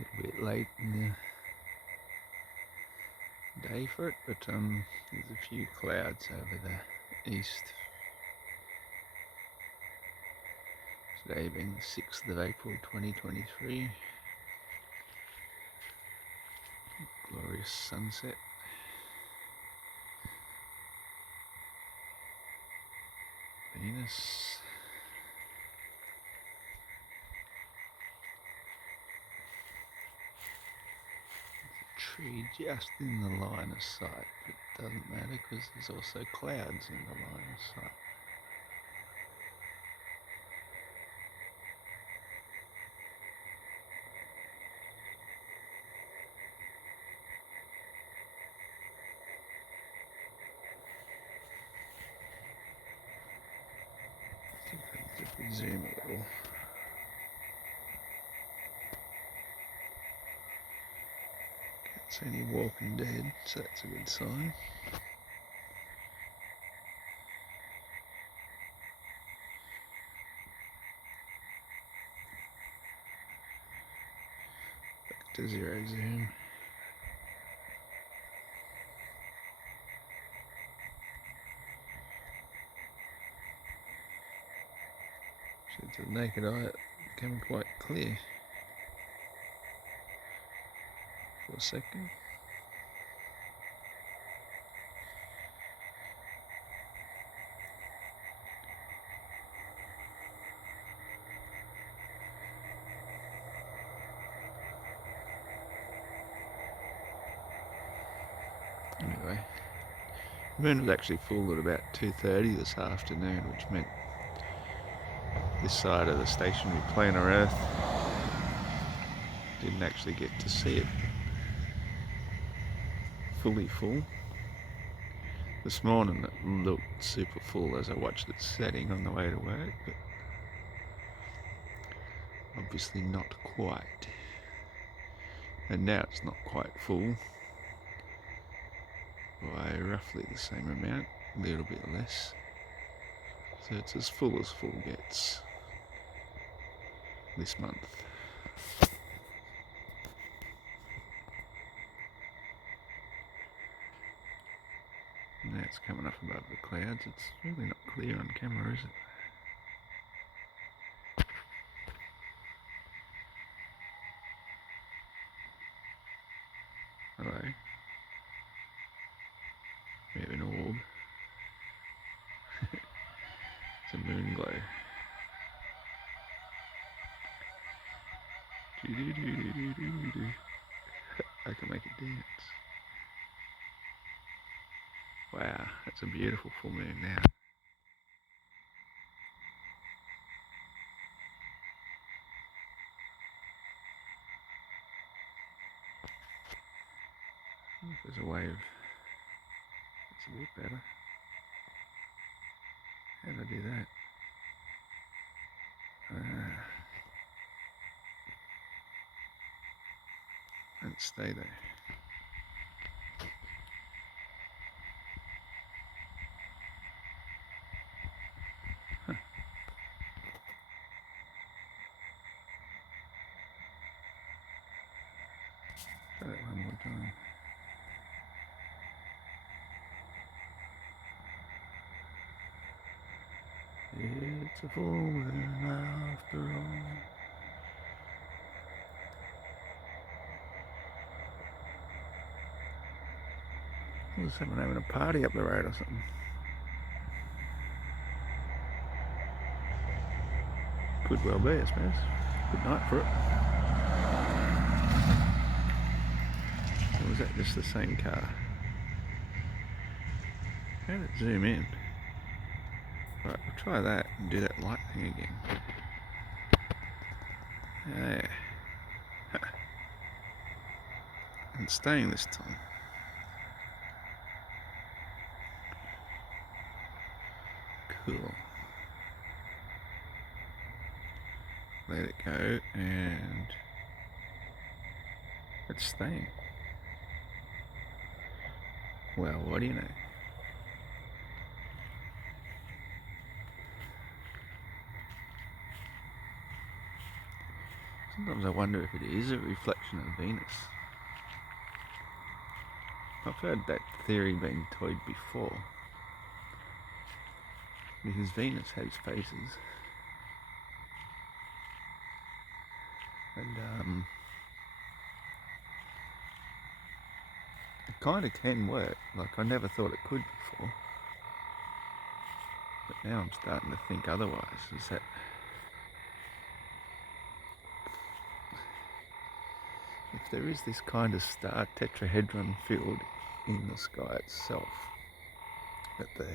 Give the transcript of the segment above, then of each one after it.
little bit late in the day for it, but there's a few clouds over the east. Today being the 6th of April 2023. Glorious sunset. Venus. Tree just in the line of sight, but it doesn't matter because there's also clouds in the line of sight. If we zoom a little. Can't see any walking dead, so that's a good sign. Back to zero zoom. So to the naked eye it became quite clear for a second. Anyway, the moon was actually full at about 2:30 this afternoon, which meant this side of the stationary planar Earth didn't actually get to see it fully full. This morning it looked super full as I watched it setting on the way to work, but obviously not quite. And now it's not quite full by roughly the same amount, a little bit less. So it's as full gets this month. Now it's coming up above the clouds. It's really not clear on camera, is it? Hello. We have an orb. It's a moon glow. I can make it dance. Wow, that's a beautiful full moon now. If there's a wave, it's a bit better. How did I do that? And stay there. Huh. Try that one more time. It's a full moon after all. There's someone having a party up the road or something. Could well be, I suppose. Good night for it. Or was that just the same car? How did it zoom in? Right, we'll try that and do that light thing again. Yeah. And staying this time. Cool. Let it go, and it's staying. Well, what do you know? Sometimes I wonder if it is a reflection of Venus. I've heard that theory being toyed before, because Venus has phases, and it kind of can work. Like, I never thought it could before, but now I'm starting to think otherwise. Is that if there is this kind of star-tetrahedron field in the sky itself, that the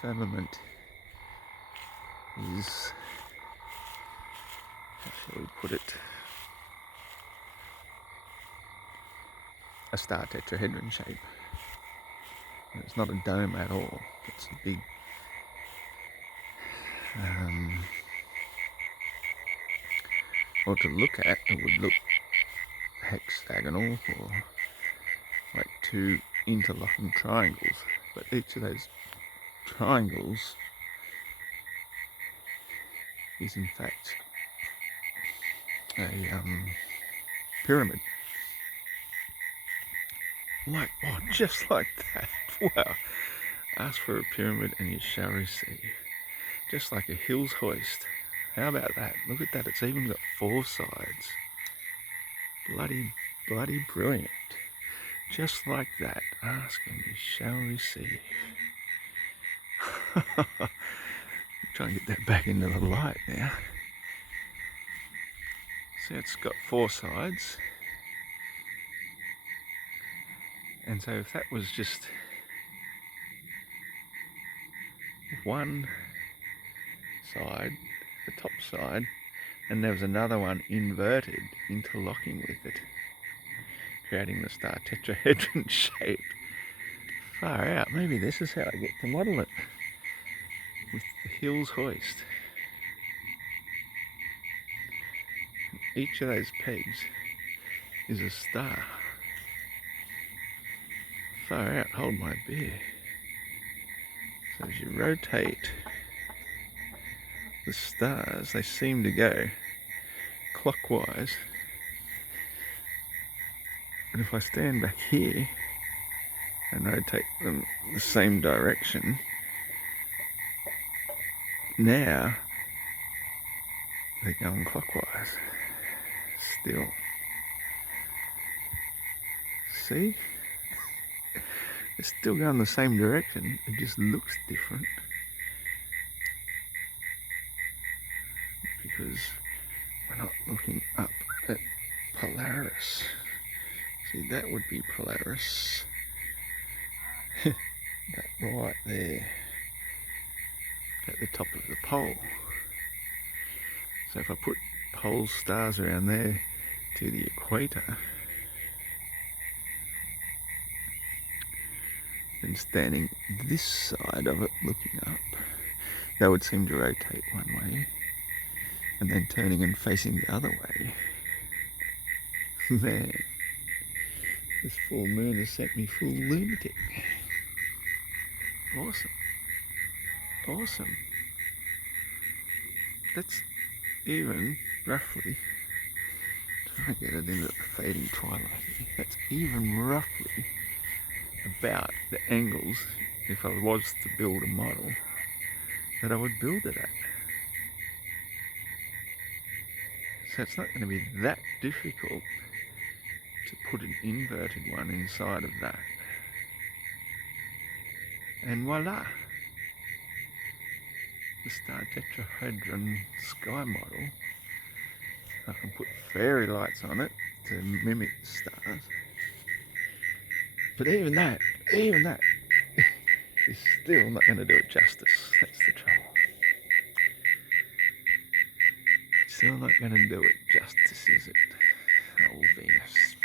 firmament is, how shall we put it, a star-tetrahedron shape. And it's not a dome at all. It's a big or to look at, it would look hexagonal, or like two interlocking triangles, but each of those triangles is in fact a pyramid. Like, oh, just like that. Wow. Ask for a pyramid and you shall receive. Just like a Hills Hoist. How about that? Look at that, it's even got 4 sides. Bloody brilliant. Just like that. Ask and you shall receive. Try and get that back into the light now. See, it's got 4 sides. And so if that was just one side, the top side, and there was another one inverted, interlocking with it, creating the star tetrahedron shape. Far out. Maybe this is how I get to model it with the Hills Hoist. Each of those pegs is a star. Far out, hold my beer. So as you rotate the stars, they seem to go clockwise. And if I stand back here and rotate them the same direction, now they're going clockwise still. See? They're still going the same direction, it just looks different. Because we're not looking up at Polaris. See, that would be Polaris. That right there. At the top of the pole. So if I put pole stars around there to the equator, then standing this side of it looking up, that would seem to rotate one way, and then turning and facing the other way. Man, this full moon has sent me full lunatic. Awesome. Awesome. That's even roughly, try to get it into the fading twilight here, that's even roughly about the angles, if I was to build a model, that I would build it at. So it's not going to be that difficult to put an inverted one inside of that. And voila! The star tetrahedron sky model. I can put fairy lights on it to mimic the stars. But even that is still not going to do it justice. That's the trouble. Still not going to do it justice, is it? Oh, Venus.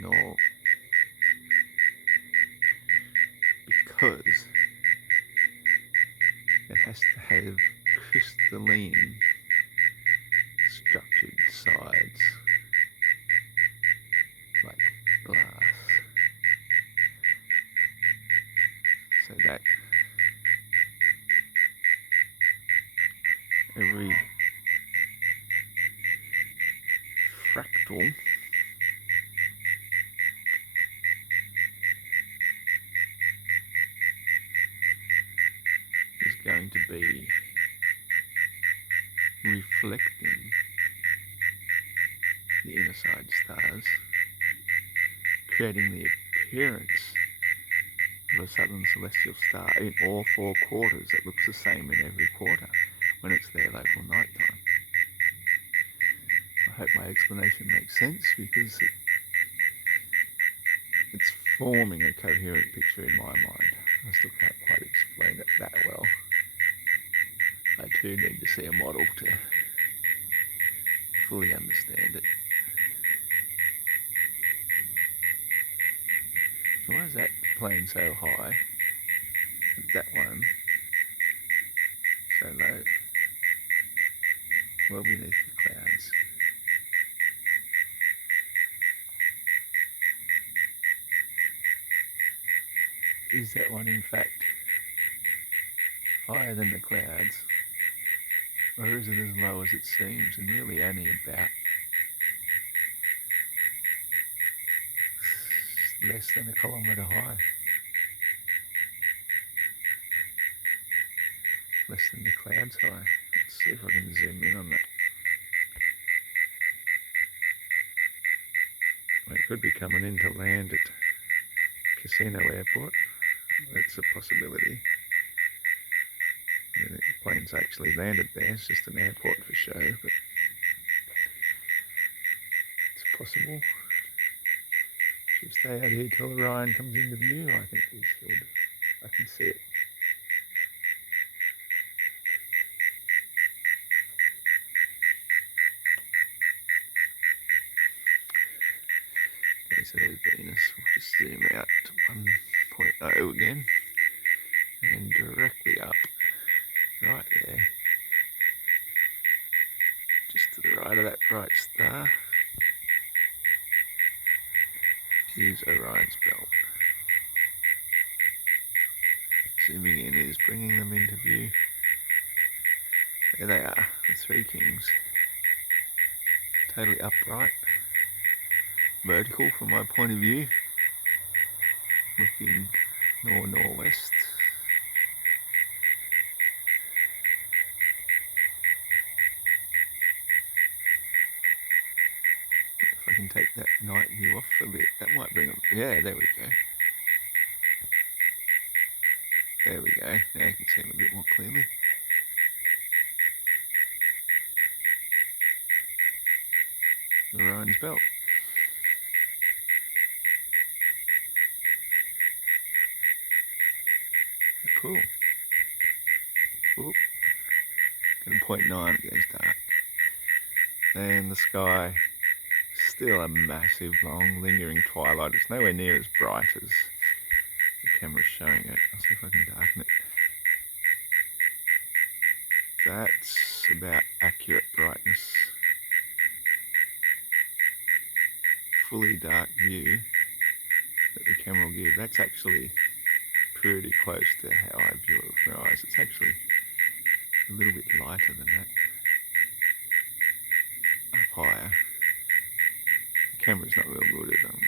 No. Because it has to have crystalline structured sides like glass, so that every fractal is going to be reflecting the inner side stars, creating the appearance of a southern celestial star in all four quarters. It looks the same in every quarter when it's their local nighttime. I hope my explanation makes sense, because it's forming a coherent picture in my mind. I still can't quite explain it that well. I too need to see a model to fully understand it. So why is that plane so high? That one so low? Well beneath the clouds. Is that one in fact higher than the clouds? Or is it as low as it seems, and really only about less than a kilometre high? Less than the clouds high. Let's see if I can zoom in on that. Well, it could be coming in to land at Casino Airport. That's a possibility. The plane's actually landed there. It's just an airport for show, but it's possible. Should stay out here till Orion comes into view. I think we should. I can see it. Okay, so there's Venus. We'll just zoom out to 1.0 again, and directly up, right there, just to the right of that bright star, is Orion's belt. Zooming in is bringing them into view. There they are, the three kings. Totally upright, vertical from my point of view, looking north-northwest. If I can take that night view off a bit, that might bring them. Yeah, there we go. There we go. Now you can see them a bit more clearly. Orion's belt. Cool. Oop. Get a 0.9, it goes dark. And the sky, still a massive, long, lingering twilight. It's nowhere near as bright as the camera's showing it. I'll see if I can darken it. That's about accurate brightness. Fully dark view that the camera will give. That's actually pretty close to how I view it with my eyes. It's actually a little bit lighter than that. Up higher. The camera's not real good at all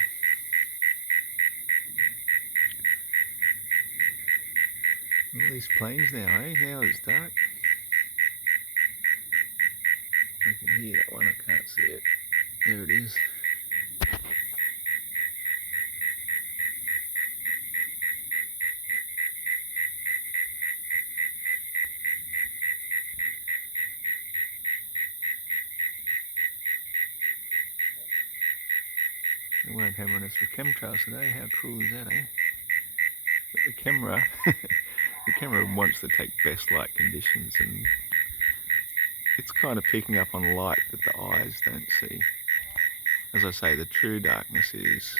these planes now, eh? Now it's dark. I can hear that one, I can't see it. There it is. They won't hammer us with chemtrails today. How cool is that, eh? But the camera wants to take best light conditions, and it's kind of picking up on light that the eyes don't see. As I say, the true darkness is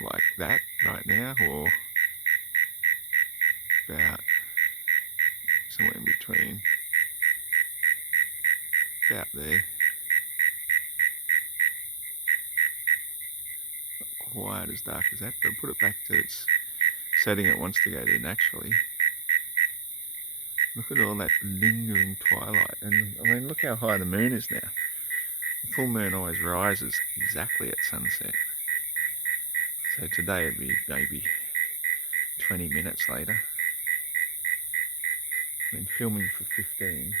like that right now, or about somewhere in between, about there. Not quite as dark as that, but put it back to its setting it wants to go to naturally. Look at all that lingering twilight, and I mean, look how high the moon is now. I full moon always rises exactly at sunset. So today it'd be maybe 20 minutes later. I've been filming for 15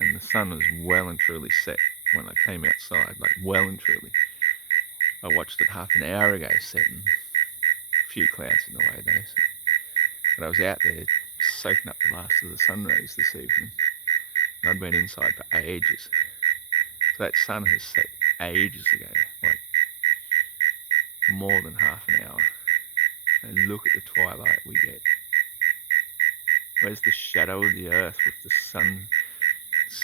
and the sun was well and truly set when I came outside, like well and truly. I watched it half an hour ago setting. A few clouds in the way though. But I was out there soaking up the last of the sun rays this evening. And I'd been inside for ages. So that sun has set ages ago, like more than half an hour. And look at the twilight we get. Where's the shadow of the earth with the sun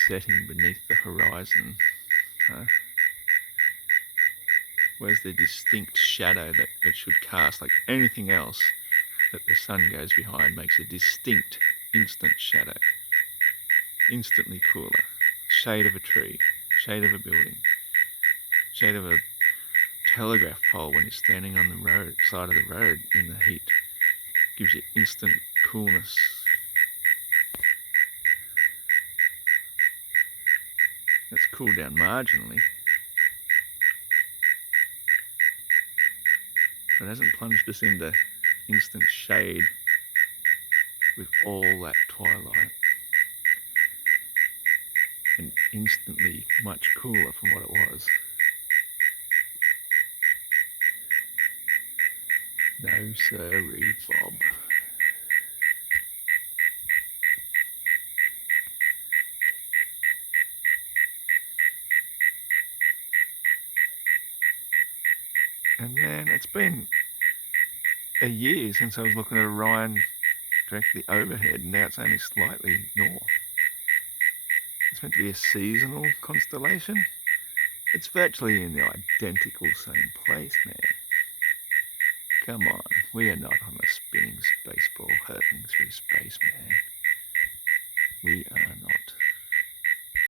setting beneath the horizon? Huh? Where's the distinct shadow that it should cast? Like anything else that the sun goes behind makes a distinct instant shadow. Instantly cooler. Shade of a tree, shade of a building, shade of a telegraph pole when you're standing on the road, side of the road in the heat. Gives you instant coolness. It's cooled down marginally, but it hasn't plunged us into instant shade with all that twilight. And instantly much cooler from what it was. No sirree, Bob. And man, it's been a year since I was looking at Orion directly overhead, and now it's only slightly north. It's meant to be a seasonal constellation. It's virtually in the identical same place, man. Come on, we are not on a spinning space ball hurtling through space, man. We are not.